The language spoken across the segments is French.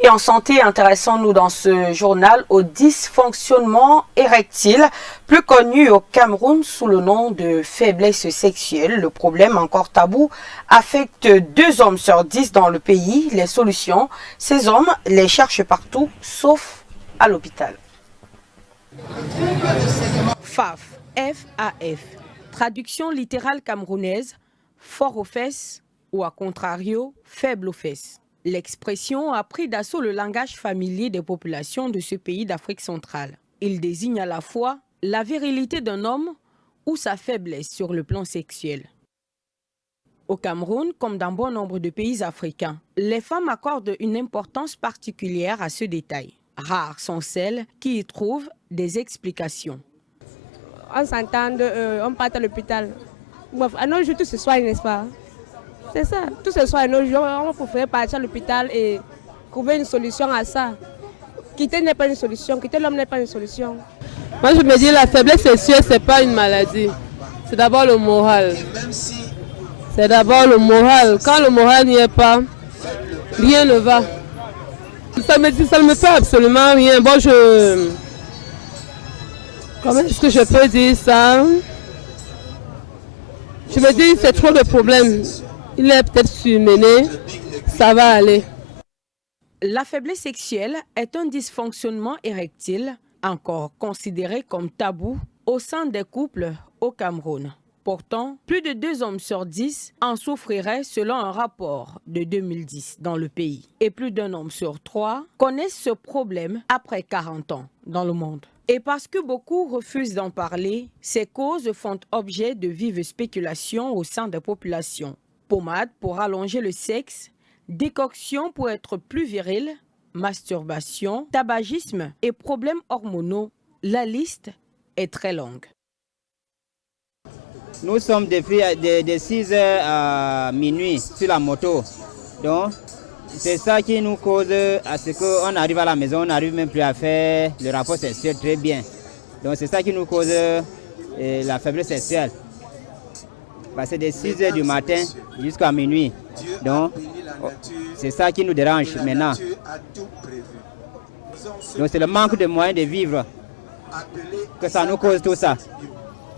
Et en santé, intéressons-nous dans ce journal au dysfonctionnement érectile, plus connu au Cameroun sous le nom de faiblesse sexuelle. Le problème, encore tabou, affecte 2 hommes sur 10 dans le pays. Les solutions, ces hommes les cherchent partout, sauf à l'hôpital. FAF, F-A-F, traduction littérale camerounaise, fort aux fesses ou à contrario, faible aux fesses. L'expression a pris d'assaut le langage familier des populations de ce pays d'Afrique centrale. Il désigne à la fois la virilité d'un homme ou sa faiblesse sur le plan sexuel. Au Cameroun, comme dans bon nombre de pays africains, les femmes accordent une importance particulière à ce détail. Rares sont celles qui y trouvent des explications. On s'entend, on part à l'hôpital. À nos jours, tout se soigne, n'est-ce pas? C'est ça, tout ce soir, nos jours, on préfère partir à l'hôpital et trouver une solution à ça. Quitter n'est pas une solution, quitter l'homme n'est pas une solution. Moi, je me dis la faiblesse sexuelle, ce n'est pas une maladie. C'est d'abord le moral. C'est d'abord le moral. Quand le moral n'y est pas, rien ne va. Ça ne me fait absolument rien. Bon, comment est-ce que je peux dire ça? Je me dis, c'est trop de problèmes. Il est peut-être surmené, ça va aller. La faiblesse sexuelle est un dysfonctionnement érectile encore considéré comme tabou au sein des couples au Cameroun. Pourtant, plus de 2 hommes sur 10 en souffriraient selon un rapport de 2010 dans le pays. Et plus d'1 homme sur 3 connaissent ce problème après 40 ans dans le monde. Et parce que beaucoup refusent d'en parler, ces causes font objet de vives spéculations au sein des populations. Pommade pour allonger le sexe, décoction pour être plus viril, masturbation, tabagisme et problèmes hormonaux. La liste est très longue. Nous sommes de 6 heures à minuit sur la moto. Donc, c'est ça qui nous cause à ce qu'on arrive à la maison, on n'arrive même plus à faire le rapport sexuel très bien. Donc, c'est ça qui nous cause la faiblesse sexuelle. Parce que de 6 heures du matin jusqu'à minuit. Donc, c'est ça qui nous dérange maintenant. Donc, c'est le manque de moyens de vivre que ça nous cause tout ça.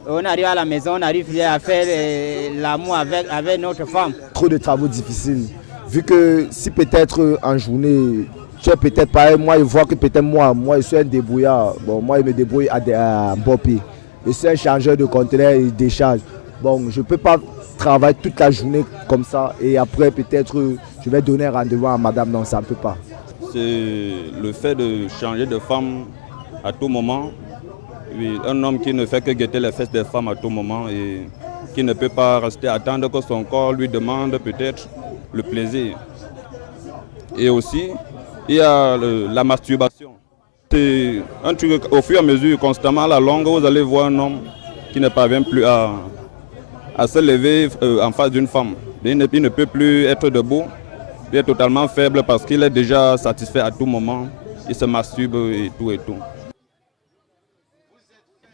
On arrive à la maison, on arrive à faire l'amour avec notre femme. Trop de travaux difficiles. Vu que si peut-être en journée, tu es peut-être pareil, moi je vois que peut-être moi je suis un débrouillard. Bon, moi je me débrouille à Bopi. Je suis un changeur de conteneurs et décharge. Bon, je ne peux pas travailler toute la journée comme ça et après peut-être je vais donner un rendez-vous à madame. Non, ça ne peut pas. C'est le fait de changer de femme à tout moment. Oui, un homme qui ne fait que guetter les fesses des femmes à tout moment et qui ne peut pas rester attendre que son corps lui demande peut-être le plaisir. Et aussi, il y a la masturbation. C'est un truc au fur et à mesure, constamment à la longue, vous allez voir un homme qui ne parvient plus à se lever en face d'une femme. Il ne peut plus être debout, il est totalement faible parce qu'il est déjà satisfait à tout moment. Il se masturbe et tout et tout.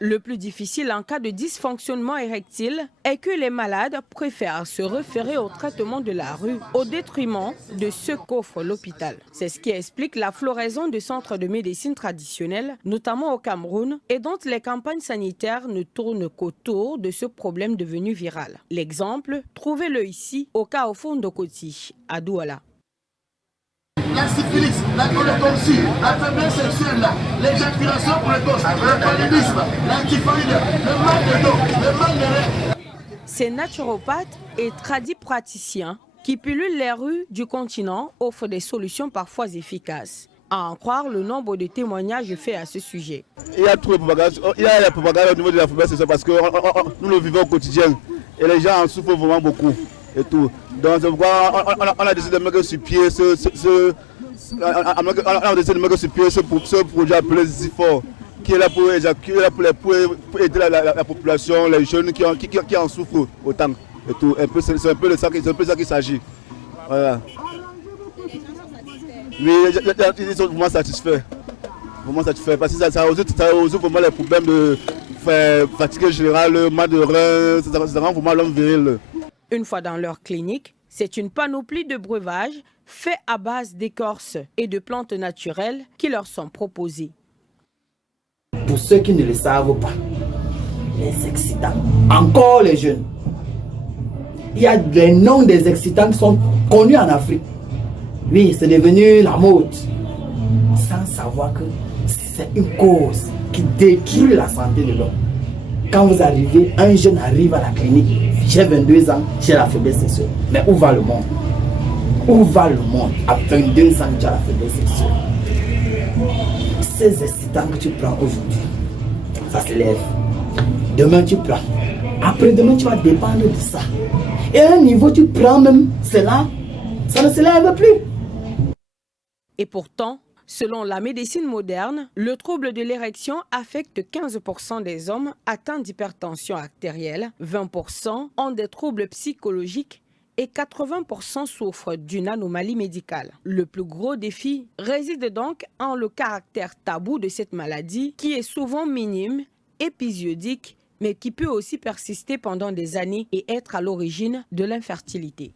Le plus difficile en cas de dysfonctionnement érectile est que les malades préfèrent se référer au traitement de la rue au détriment de ce qu'offre l'hôpital. C'est ce qui explique la floraison de centres de médecine traditionnelle, notamment au Cameroun, et dont les campagnes sanitaires ne tournent qu'autour de ce problème devenu viral. L'exemple, trouvez-le ici au Carrefour Ndokoti, à Douala. La syphilis, la gonorrhée, la faiblesse sexuelle, l'éjaculation précoce, le paludisme, la typhoïde, le mal de dos, le mal de rein. Ces naturopathes et tradipraticiens qui pullulent les rues du continent offrent des solutions parfois efficaces. À en croire le nombre de témoignages faits à ce sujet. Il y a trop de propagande, il y a la propagande au niveau de la faiblesse sexuelle parce que nous le vivons au quotidien et les gens en souffrent vraiment beaucoup. Et tout. Donc c'est pourquoi on a décidé de mettre sur pied ce projet appelé Zifor, qui est là pour aider la population, les jeunes qui en souffrent autant. Et tout. C'est un peu de ça qu'il s'agit. Voilà. Oui, ils sont vraiment satisfaits. Vraiment satisfaits parce que ça résout vraiment les problèmes de fatigue générale, mal de rein, ça rend vraiment l'homme viril. Une fois dans leur clinique, c'est une panoplie de breuvages faits à base d'écorces et de plantes naturelles qui leur sont proposés. Pour ceux qui ne le savent pas, les excitants, encore les jeunes, il y a des noms des excitants qui sont connus en Afrique. Oui, c'est devenu la mode, sans savoir que c'est une cause qui détruit la santé de l'homme. Quand vous arrivez, un jeune arrive à la clinique, j'ai 22 ans, j'ai la faiblesse sexuelle. Mais où va le monde? Où va le monde? À 22 ans, tu as la faiblesse sexuelle. Ces excitants que tu prends aujourd'hui, ça se lève. Demain, tu prends. Après-demain, tu vas dépendre de ça. Et à un niveau, tu prends même cela, ça ne se lève plus. Et pourtant, selon la médecine moderne, le trouble de l'érection affecte 15% des hommes atteints d'hypertension artérielle, 20% ont des troubles psychologiques et 80% souffrent d'une anomalie médicale. Le plus gros défi réside donc en le caractère tabou de cette maladie qui est souvent minime, épisodique, mais qui peut aussi persister pendant des années et être à l'origine de l'infertilité.